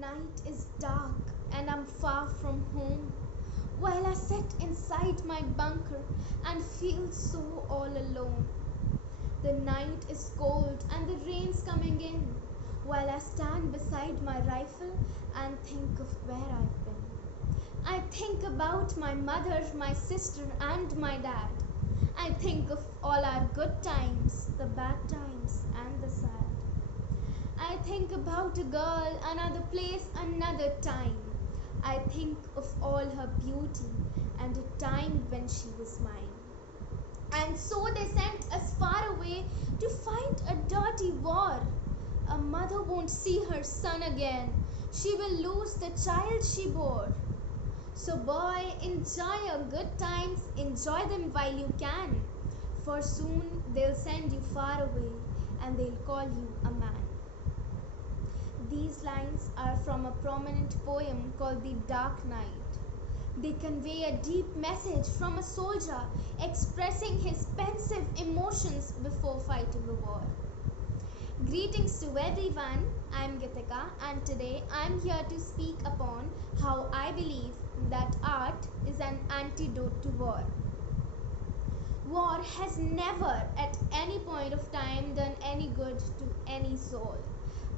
Night is dark and I'm far from home. While I sit inside my bunker and feel so all alone. The night is cold and the rain's coming in. While I stand beside my rifle and think of where I've been. I think about my mother, my sister, and my dad. I think of all our good times, the bad times, and the sad. I think about a girl, another place, another time. I think of all her beauty and a time when she was mine. And so they sent us far away to fight a dirty war. A mother won't see her son again. She will lose the child she bore. So, boy, enjoy your good times, enjoy them while you can. For soon they'll send you far away and they'll call you a man. These lines are from a prominent poem called The Dark Night. They convey a deep message from a soldier expressing his pensive emotions before fighting a war. Greetings to everyone, I'm Gitika and today I'm here to speak upon how I believe that art is an antidote to war. War has never at any point of time done any good to any soul.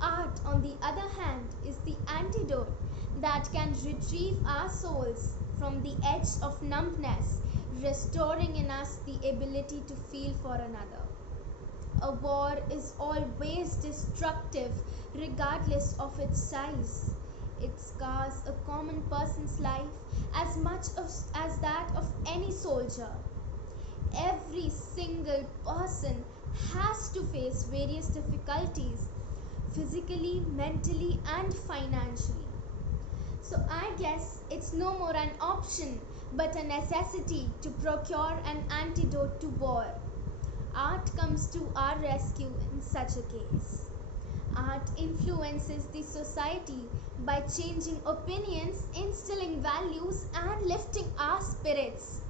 Art, on the other hand, is the antidote that can retrieve our souls from the edge of numbness, restoring in us the ability to feel for another. A war is always destructive regardless of its size. It scars a common person's life as much as that of any soldier. Every single person has to face various difficulties physically, mentally, and financially. So I guess it's no more an option but a necessity to procure an antidote to war. Art comes to our rescue in such a case. Art influences the society by changing opinions, instilling values, and lifting our spirits.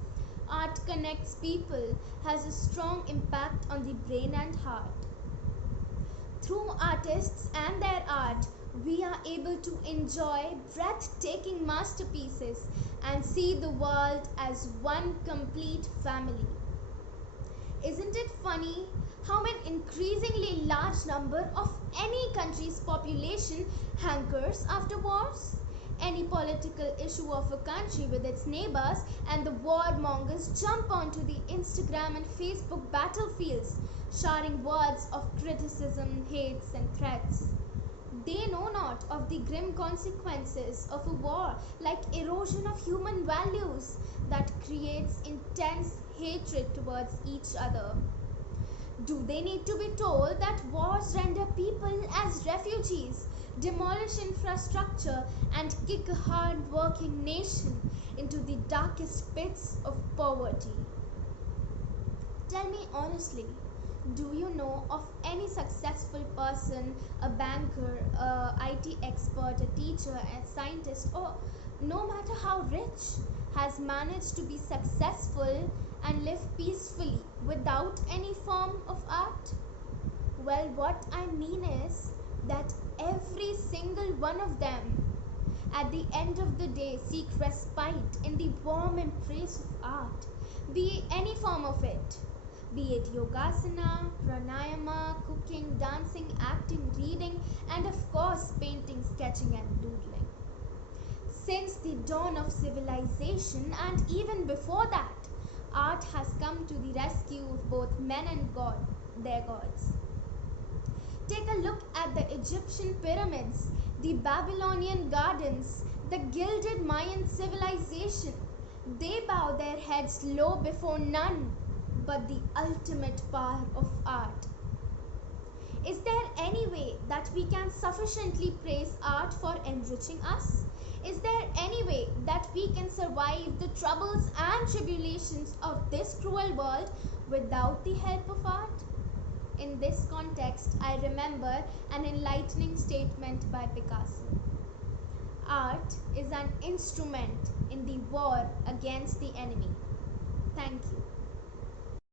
Art connects people, has a strong impact on the brain and heart. Through artists and their art, we are able to enjoy breathtaking masterpieces and see the world as one complete family. Isn't it funny how an increasingly large number of any country's population hankers after wars? Any political issue of a country with its neighbors and the warmongers jump onto the Instagram and Facebook battlefields, shouting words of criticism, hates, and threats. They know not of the grim consequences of a war, like erosion of human values that creates intense hatred towards each other. Do they need to be told that wars render people as refugees, demolish infrastructure, and kick a hard-working nation into the darkest pits of poverty? Tell me honestly, do you know of any successful person, a banker, a IT expert, a teacher, a scientist, or no matter how rich, has managed to be successful and live peacefully without any form of art? Well, what I mean is that every single one of them at the end of the day seek respite in the warm embrace of art, be any form of it. Be it yogasana, pranayama, cooking, dancing, acting, reading, and of course painting, sketching, and doodling. Since the dawn of civilization and even before that, art has come to the rescue of both men and their gods. Take a look at the Egyptian pyramids, the Babylonian gardens, the gilded Mayan civilization. They bow their heads low before none but the ultimate power of art. Is there any way that we can sufficiently praise art for enriching us? Is there any way that we can survive the troubles and tribulations of this cruel world without the help of art? In this context, I remember an enlightening statement by Picasso. Art is an instrument in the war against the enemy. Thank you.